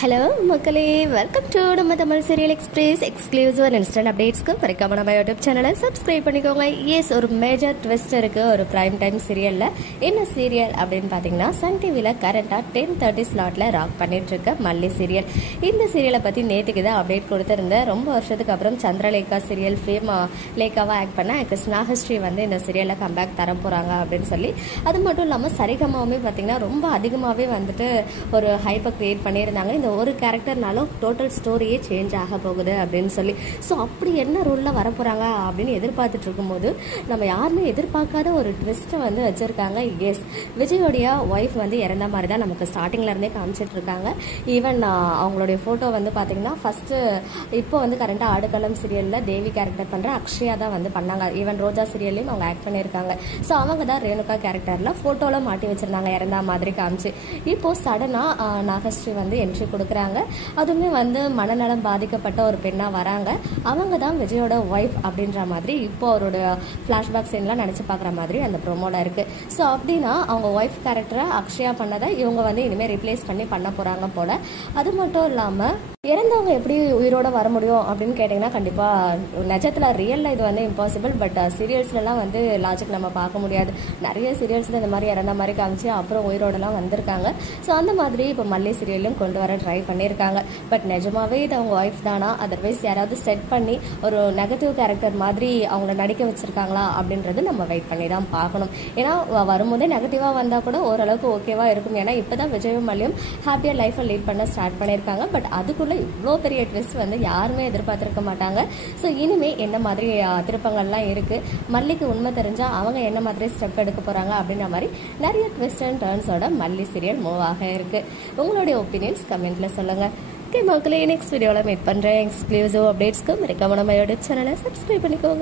Hello மக்களே, welcome to நம்ம Tamil serial express exclusive and instant அப்டேட்ஸ்க்கு மறக்காம நம்ம யூடியூப் சேனலை சப்ஸ்கிரைப் பண்ணிக்கோங்க. எஸ், ஒரு மேஜர் ட்விஸ்ட் இருக்கு ஒரு பிரைம் டைம் சீரியல்ல. என்ன சீரியல் அப்படின்னு பாத்தீங்கன்னா, சன் டிவில கரண்டா 10:30 ஸ்லாட்ல ராக் பண்ணிட்டு இருக்க மல்லி சீரியல். இந்த சீரியலை பத்தி நேற்றுக்கு தான் அப்டேட் கொடுத்திருந்தேன். ரொம்ப வருஷத்துக்கு அப்புறம் சந்திரலேகா சீரியல் ஃபேம் லேகாவா ஆக்ட் பண்ண ஆக்ட்ரஸ் நாகஸ்ரீ வந்து இந்த சீரியல்ல கம்பேக் தர போறாங்க அப்படின்னு சொல்லி, அது மட்டும் இல்லாம சரிகமாவுமே பாத்தீங்கன்னா ரொம்ப அதிகமாவே வந்துட்டு ஒரு ஹைப்பை கிரியேட் பண்ணியிருந்தாங்க. இந்த ஒரு கேரக்டர்னாலும் டோட்டல் ஸ்டோரியே சேஞ்ச் ஆக போகுது அப்படின்னு சொல்லி. ஸோ அப்படி என்ன ரோலில் வரப்போகிறாங்க அப்படின்னு எதிர்பார்த்துட்டு இருக்கும்போது நம்ம யாருமே எதிர்பார்க்காத ஒரு ட்விஸ்ட்டை வந்து வச்சுருக்காங்க. எஸ், விஜயோடைய ஒய்ஃப் வந்து இறந்த மாதிரி தான் நமக்கு ஸ்டார்டிங்ல இருந்தே காமிச்சிட்டு இருக்காங்க. ஈவன் அவங்களுடைய ஃபோட்டோ வந்து பார்த்தீங்கன்னா ஃபர்ஸ்ட்டு இப்போ வந்து கரண்டாக ஆடுகளம் சீரியலில் தேவி கேரக்டர் பண்ணுற அக்ஷயா தான் வந்து பண்ணாங்க. ஈவன் ரோஜா சீரியல்லையும் அவங்க ஆக்ட் பண்ணியிருக்காங்க. ஸோ அவங்க தான் ரேணுகா கேரக்டரில் ஃபோட்டோவில் மாட்டி வச்சிருந்தாங்க இறந்தா மாதிரி காமிச்சு. இப்போ சடனாக நாகஸ்ரீ வந்து என்ட்ரி கொடுக்குறாங்க. அதுவுமே வந்து மனநலம் பாதிக்கப்பட்ட ஒரு பெண்ணா வராங்க. அவங்க தான் விஜயோட ஒய்ஃப் அப்படின்ற மாதிரி இப்போ அவரோட ஃபிளாஷ்பேக் சீன்லாம் நினைச்சு பார்க்குற மாதிரி அந்த ப்ரோமோல இருக்கு. ஸோ அப்படின்னா அவங்க ஒய்ஃப் கேரக்டரை அக்ஷயா பண்ணதை இவங்க வந்து இனிமேல் ரிப்ளேஸ் பண்ணி பண்ண போறாங்க போல. அது மட்டும் இல்லாம இறந்தவங்க எப்படி உயிரோட வர முடியும் அப்படின்னு கேட்டிங்கன்னா, கண்டிப்பாக நிஜத்தில் ரியலில் இது வந்து இம்பாசிபிள். பட் சீரியல்ஸ்லாம் வந்து லாஜிக் நம்ம பார்க்க முடியாது. நிறைய சீரியல்ஸில் இந்த மாதிரி இறந்த மாதிரி காமிச்சு அப்புறம் உயிரோடலாம் வந்திருக்காங்க. ஸோ அந்த மாதிரி இப்போ மல்லி சீரியலும் கொண்டு வர ட்ரை பண்ணியிருக்காங்க. பட் நிஜமாவே இது அவங்க ஒய்ஃப் தானா, அதர்வைஸ் யாராவது செட் பண்ணி ஒரு நெகட்டிவ் கேரக்டர் மாதிரி அவங்கள நடிக்க வச்சிருக்காங்களா அப்படின்றது நம்ம வெயிட் பண்ணி தான் பார்க்கணும். ஏன்னா வரும்போதே நெகட்டிவாக வந்தால் கூட ஓரளவுக்கு ஓகேவா இருக்கும். ஏன்னா இப்போ தான் விஜயும் மல்லியும் ஹாப்பியாக லைஃப்பை லீட் பண்ண ஸ்டார்ட் பண்ணியிருக்காங்க. பட் அதுக்குள்ள இவ்வளோ பெரிய ட்விஸ்ட் வந்து யாருமே எதிர்பார்த்திருக்க மாட்டாங்க. ஸோ இனிமே என்ன மாதிரி திருப்பங்கள்லாம் இருக்கு, மல்லிக்கு உண்மை தெரிஞ்சா அவங்க என்ன மாதிரி ஸ்டெப் எடுக்க போறாங்க அப்படின்ற மாதிரி நிறைய ட்விஸ்ட் அண்ட் டர்ன்ஸோட மல்லி சீரியல் மூவ் ஆக இருக்கு. உங்களுடைய ஒப்பீனியன்ஸ் கமெண்ட்ல சொல்லுங்க. ஓகே மக்களே, நெக்ஸ்ட் வீடியோவில் மீட் பண்றேன். எக்ஸ்க்ளூசிவ் அப்டேட்ஸ்க்கு மறக்காம நம்ம யூடியூப் சேனலை சப்ஸ்கிரைப் பண்ணிக்கோங்க.